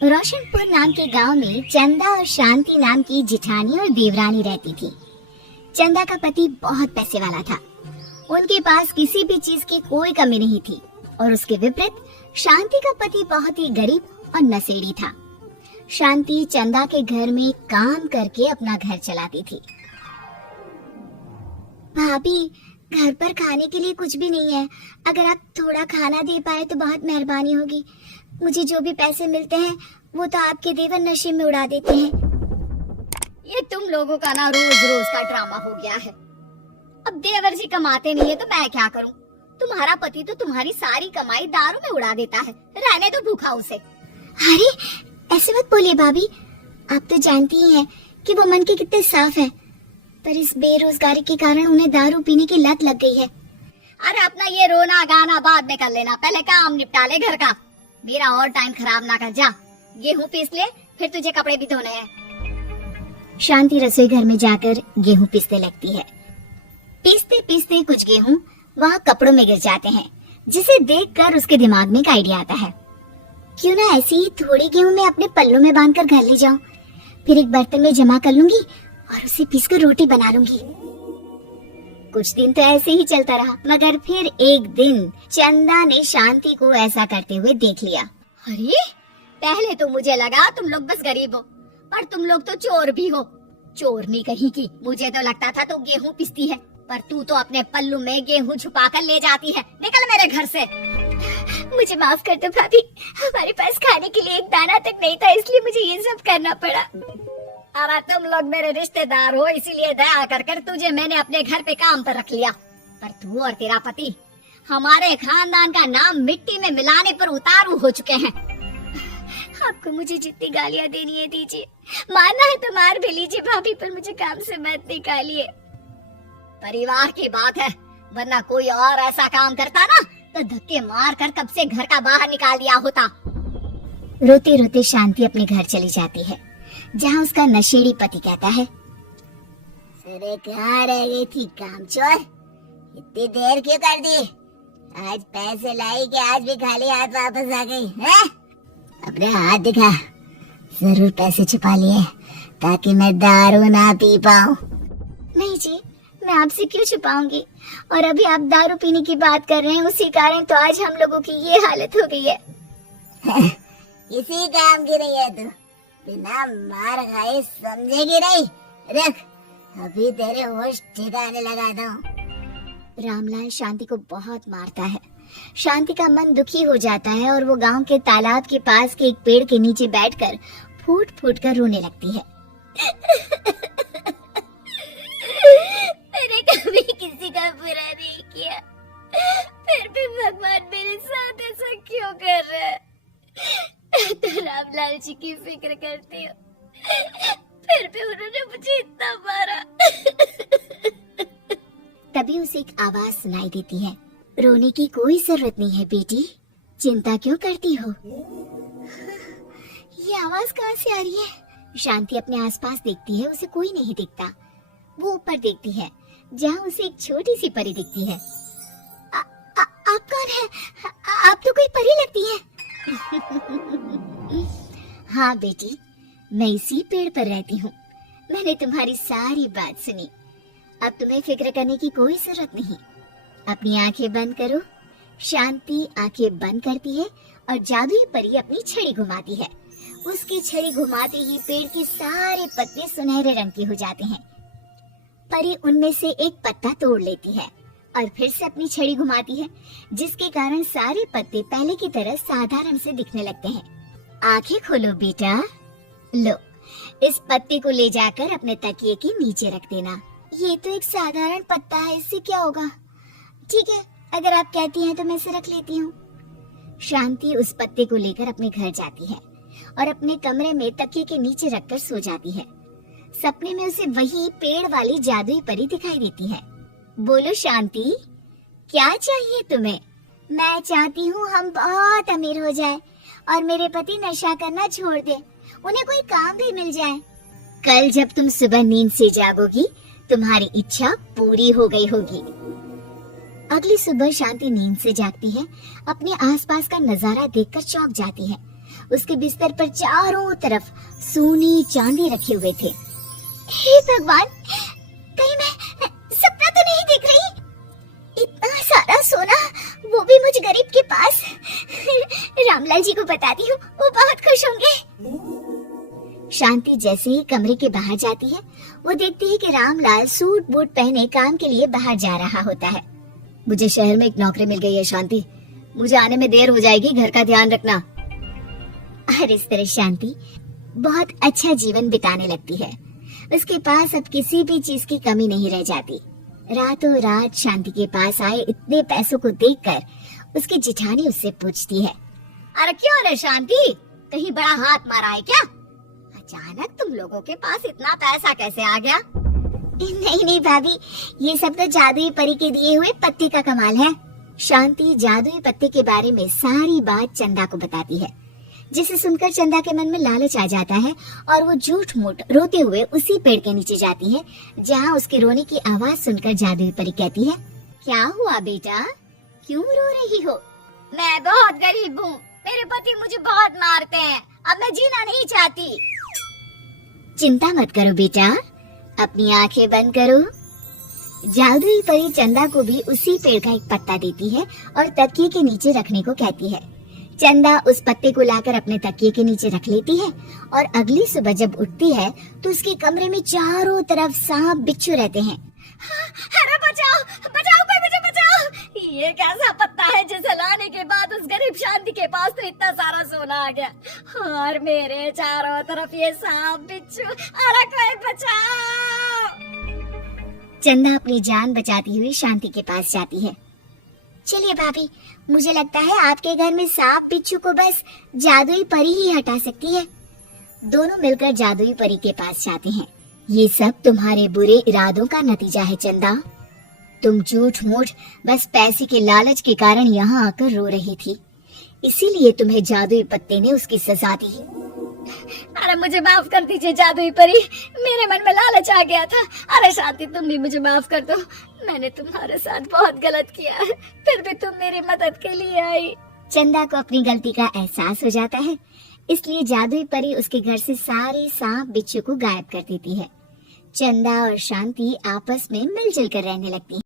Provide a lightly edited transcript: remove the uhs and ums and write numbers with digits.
रोशनपुर नाम के गांव में चंदा और शांति नाम की जिठानी और देवरानी रहती थी। चंदा का पति बहुत पैसे वाला था। उनके पास किसी भी चीज की कोई कमी नहीं थी और उसके विपरीत शांति का पति बहुत ही गरीब और नशेड़ी था। शांति चंदा के घर में काम करके अपना घर चलाती थी। भाभी, घर पर खाने के लिए कुछ भी नहीं है। अगर आप थोड़ा खाना दे पाए तो बहुत मेहरबानी होगी। मुझे जो भी पैसे मिलते हैं वो तो आपके देवर नशे में उड़ा देते हैं। ये तुम लोगों का ना रोज रोज का ड्रामा हो गया है। अब देवर जी कमाते नहीं है तो मैं क्या करूं? तुम्हारा पति तो तुम्हारी सारी कमाई दारू में उड़ा देता है। रहने दो भूखा उसे। अरे ऐसे मत बोलिए भाभी, आप तो जानती ही हैं कि वो मन के कितने साफ है, पर इस बेरोजगारी के कारण उन्हें दारू पीने की लत लग गई है। अरे अपना ये रोना गाना बाद में कर लेना, पहले काम निपटा ले घर का। मेरा और टाइम खराब ना कर। जा गेहूं पीस ले, फिर तुझे कपड़े भी धोने हैं। शांति रसोई घर में जाकर गेहूं पीसने लगती है। पीसते पीसते कुछ गेहूं वहाँ कपड़ों में गिर जाते हैं, जिसे देखकर उसके दिमाग में एक आइडिया आता है। क्यों ना ऐसे ही थोड़ी गेहूं मैं अपने पल्लों में बांधकर घर ले जाऊं, फिर एक बर्तन में जमा कर लूंगी और उसे पीसकर रोटी बना लूंगी। कुछ दिन तो ऐसे ही चलता रहा, मगर फिर एक दिन चंदा ने शांति को ऐसा करते हुए देख लिया। अरे पहले तो मुझे लगा तुम लोग बस गरीब हो, पर तुम लोग तो चोर भी हो। चोरनी कहीं की। मुझे तो लगता था तू गेहूं पिसती है, पर तू तो अपने पल्लू में गेहूं छुपा कर ले जाती है। निकल मेरे घर से। मुझे माफ कर दो भाभी, हमारे पास खाने के लिए एक दाना तक नहीं था, इसलिए मुझे ये सब करना पड़ा। अरे तुम लोग मेरे रिश्तेदार हो, इसीलिए दया कर तुझे मैंने अपने घर पे काम पर रख लिया। पर तू और तेरा पति हमारे खानदान का नाम मिट्टी में मिलाने पर उतारू हो चुके हैं। आपको मुझे जितनी गालियाँ देनी है दीजिए, मारना है तो मार भी लीजिए भाभी, पर मुझे काम से मत निकालिए। परिवार की बात है, वरना कोई और ऐसा काम करता ना तो धक्के मार कर कब से घर का बाहर निकाल दिया होता। रोते रोते शांति अपने घर चली जाती है, जहाँ उसका नशेड़ी पति कहता है, अरे कहाँ रह गई थी कामचोर? इतनी देर क्यों कर दी? आज पैसे लाई कि आज भी खाली हाथ वापस आ गई है? अपने हाथ दिखा। जरूर पैसे छुपा लिए ताकि मैं दारू ना पी पाऊँ। नहीं जी, मैं आपसे क्यों छुपाऊंगी? और अभी आप दारू पीने की बात कर रहे हैं, उसी कारण तो आज हम लोगों की ये हालत हो गई है। इसी काम की नहीं है तू, बिना मार खाए समझेगी नहीं। रख, अभी तेरे होश ठिकाने लगाता हूँ। रामलाल शांति को बहुत मारता है। शांति का मन दुखी हो जाता है और वो गांव के तालाब के पास के एक पेड़ के नीचे बैठकर फूट फूट कर रोने लगती है। मैंने कभी किसी का बुरा नहीं किया, फिर भी भगवान मेरे साथ ऐसा क्यों कर रहा है? तो रामलाल जी की फिक्र करती हूँ, फिर भी उन्होंने मुझे इतना मारा। तभी उसे एक आवाज सुनाई देती है, रोने की कोई जरूरत नहीं है बेटी, चिंता क्यों करती हो? ये आवाज कहाँ से आ रही है? शांति अपने आसपास देखती है, उसे कोई नहीं दिखता। वो ऊपर देखती है, जहाँ उसे एक छोटी सी परी दिखती है। आप कौन है? आप तो कोई परी लगती है। हाँ बेटी, मैं इसी पेड़ पर रहती हूँ। मैंने तुम्हारी सारी बात सुनी। अब तुम्हें फिक्र करने की कोई जरूरत नहीं। अपनी आंखें बंद करो। शांति आंखें बंद करती है और जादुई परी अपनी छड़ी घुमाती है। उसकी छड़ी घुमाते ही पेड़ के सारे पत्ते सुनहरे रंग के हो जाते हैं। परी उनमें से एक पत्ता तोड़ लेती है और फिर से अपनी छड़ी घुमाती है, जिसके कारण सारे पत्ते पहले की तरह साधारण से दिखने लगते हैं। आंखें खोलो बेटा। लो, इस पत्ते को ले जाकर अपने तकिए के नीचे रख देना। ये तो एक साधारण पत्ता है, इससे क्या होगा? ठीक है, अगर आप कहती हैं तो मैं इसे रख लेती हूँ। शांति उस पत्ते को लेकर अपने घर जाती है और अपने कमरे में तकिए के नीचे रखकर सो जाती है। सपने में उसे वही पेड़ वाली जादुई परी दिखाई देती है। बोलो शांति, क्या चाहिए तुम्हें? मैं चाहती हूँ हम बहुत अमीर हो जाए और मेरे पति नशा करना छोड़ दे, उन्हें कोई काम भी मिल जाए। कल जब तुम सुबह नींद से जागोगी, तुम्हारी इच्छा पूरी हो गई होगी। अगली सुबह शांति नींद से जागती है, अपने आसपास का नजारा देखकर चौंक जाती है। उसके बिस्तर पर चारों तरफ सोने चांदी रखे हुए थे। हे भगवान, कहीं मैं सपना तो नहीं देख रही? इतना सारा सोना, वो भी मुझ गरीब के पास। रामलाल जी को बताती हूँ, वो बहुत खुश होंगे। शांति जैसे ही कमरे के बाहर जाती है, वो देखती है कि रामलाल सूट बूट पहने काम के लिए बाहर जा रहा होता है। मुझे शहर में एक नौकरी मिल गई है शांति, मुझे आने में देर हो जाएगी, घर का ध्यान रखना। और इस तरह शांति बहुत अच्छा जीवन बिताने लगती है। उसके पास अब किसी भी चीज की कमी नहीं रह जाती। रातों रात शांति के पास आए इतने पैसों को देखकर उसकी जिठानी उससे पूछती है, अरे क्यों रे शांति, कहीं बड़ा हाथ मारा है क्या? अचानक तुम लोगों के पास इतना पैसा कैसे आ गया? नहीं नहीं भाभी, ये सब तो जादुई परी के दिए हुए पत्ते का कमाल है। शांति जादुई पत्ते के बारे में सारी बात चंदा को बताती है, जिसे सुनकर चंदा के मन में लालच आ जाता है और वो झूठ मूठ रोते हुए उसी पेड़ के नीचे जाती है जहाँ उसके रोने की आवाज सुनकर जादुई परी कहती है, क्या हुआ बेटा, क्यों रो रही हो? मैं बहुत गरीब हूँ, मेरे पति मुझे बहुत मारते हैं, अब मैं जीना नहीं चाहती। चिंता मत करो बेटा, अपनी आंखें बंद करो। जादुई परी चंदा को भी उसी पेड़ का एक पत्ता देती है और तकिए के नीचे रखने को कहती है। चंदा उस पत्ते को लाकर अपने तकिए के नीचे रख लेती है और अगली सुबह जब उठती है तो उसके कमरे में चारों तरफ सांप बिच्छू रहते हैं। अरे बचाओ बचाओ, कोई मुझे बचाओ, ये कैसा पत्ता है जिसे लाने के बाद उस गरीब शांति के पास तो इतना सारा सोना आ गया, और मेरे चारों तरफ ये सांप बिच्छू, अरे कोई बचाओ। चंदा अपनी जान बचाती हुई शांति के पास जाती है। चलिए भाभी, मुझे लगता है आपके घर में सांप बिच्छू को बस जादुई परी ही हटा सकती है। दोनों मिलकर जादुई परी के पास जाते हैं। ये सब तुम्हारे बुरे इरादों का नतीजा है चंदा। तुम झूठ मूठ बस पैसे के लालच के कारण यहाँ आकर रो रही थी, इसीलिए तुम्हें जादुई पत्ते ने उसकी सजा दी। अरे मुझे माफ कर दीजिए जादुई परी, मेरे मन में लालच आ गया था। अरे शांति, तुम भी मुझे माफ कर दो, मैंने तुम्हारे साथ बहुत गलत किया है, फिर भी तुम मेरी मदद के लिए आई। चंदा को अपनी गलती का एहसास हो जाता है, इसलिए जादुई परी उसके घर से सारे सांप बिच्छू को गायब कर देती है। चंदा और शांति आपस में मिलजुल कर रहने लगती हैं।